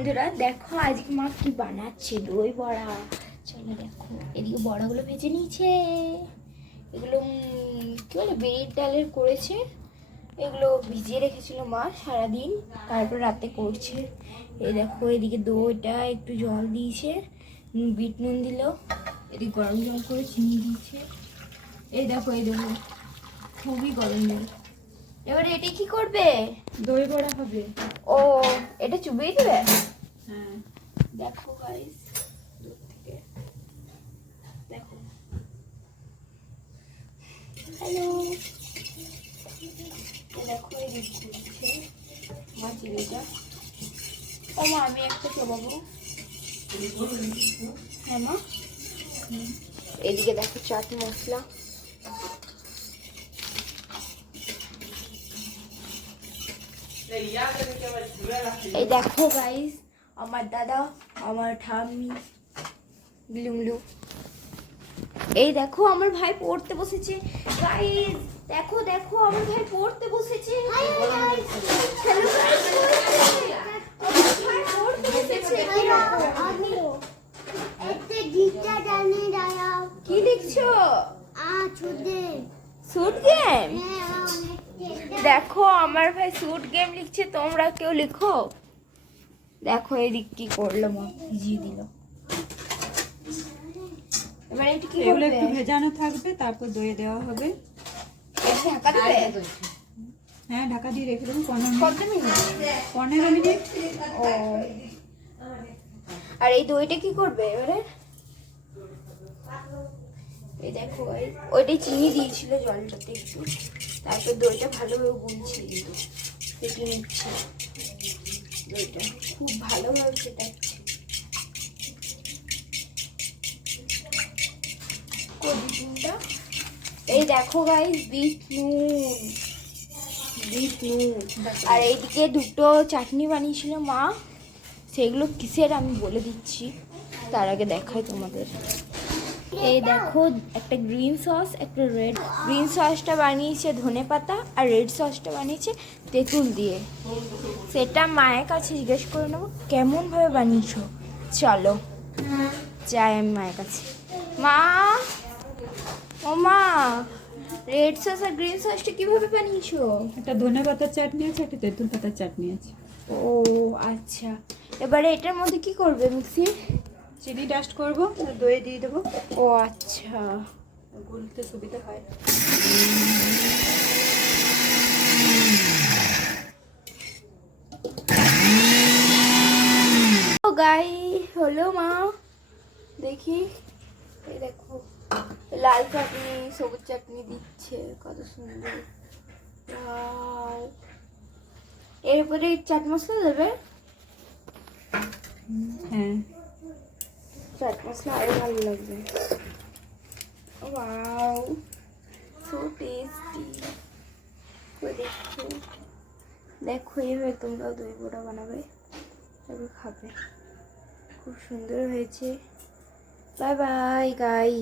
বন্ধুরা দেখো আজকে মা কি বানাচ্ছে, দই বড়া। চলো দেখো, এদিকে বড়াগুলো ভেজে নিয়েছে। এগুলো কি বলে বিড়ির ডালের করেছে। এগুলো ভিজিয়ে রেখেছিল মা সারাদিন, তারপর রাতে করছে। এই দেখো এদিকে দইটা একটু জল দিয়েছে, বিট নুন দিল, এদিকে গরম জল করে চিনি দিয়েছে। এই দেখো খুবই গরম জল। এবারে এটা কি করবে? দই বড়া হবে। ও, এটা চুবিয়ে দেবে? হ্যাঁ, দেখো গাইস, দূর থেকে দেখো। হ্যালো, দেখো এই দিচ্ছে মা চিনিটা। ও মা, আমি একটা চবাবো। হ্যাঁ মা। এদিকে দেখো চাট মশলা। এই দেখো গাইস, আমার দাদা, আমার ঠাম্মি, গ্লুমলু। এই দেখো আমার ভাই পড়তে বসেছে গাইস। দেখো দেখো আমার ভাই পড়তে বসেছে। হ্যালো গাইস, আমার ভাই পড়তে বসেছে। কি লিখছো? Shoot game. দেখো আমার ভাই সুট গেম লিখছে, তোমরা কেউ লিখো। দেখো এদিক কি করলো, মা ভিজিয়ে দিল। এবার এটা কি এগুলো করবে? একটু ভেজানো থাকবে, তারপর দই দেওয়া হবে। এটা ঢাকা দেবে? হ্যাঁ, ঢাকা দিয়ে রেখে দেবো কত মিনিট? 15 মিনিট। ও, আর এই দইটা কি করবে এবারে? এই দেখো ওইটাই চিনি দিয়েছিল জলটাতে একটু, তারপর দইটা ভালোভাবে গুলছে, কিন্তু ফেটে নিচ্ছে দইটা, খুব ভালোভাবে ফেটাচ্ছে। এই দেখো গাইস, বিট নুন, আর এইদিকে দুটো চাটনি বানিয়েছিল মা। সেগুলো কিসের আমি বলে দিচ্ছি, তার আগে দেখাই তোমাদের। এই দেখো, একটা গ্রিন সস, একটা রেড। গ্রিন সসটা বানিয়েছে ধনেপাতা, আর রেড সসটা বানিয়েছে তেঁতুল দিয়ে। সেটা মায়ের কাছে জিজ্ঞেস করে নেবো কেমনভাবে বানিয়েছো। চলো যাই আমি মায়ের কাছে। মা, ও মা, রেড সস আর গ্রিন সসটা কিভাবে বানিয়েছো? একটা ধনে পাতার চাটনি আছে, একটা তেঁতুল পাতার চাটনি আছে। ও আচ্ছা, এবারে এটার মধ্যে কি করবে? মিক্সি চিনি ডাস্ট করবো, দই দিয়ে দেবো। ও আচ্ছা, গুলতে সুবিধা হয়। গাই হলো মা, দেখি। এই দেখো লাল চাটনি, সবুজ চাটনি দিচ্ছে, কত সুন্দর। ওয়াও, এরপরে চাট মশলা দেবে? হ্যাঁ, চাট মশলা আরো ভালো লাগবে। Wow, so tasty. দেখো দেখো, এইভাবে তোমরাও দই বড়া বানাবে, তবে খাবে। খুব সুন্দর হয়েছে। বাই বাই গাই।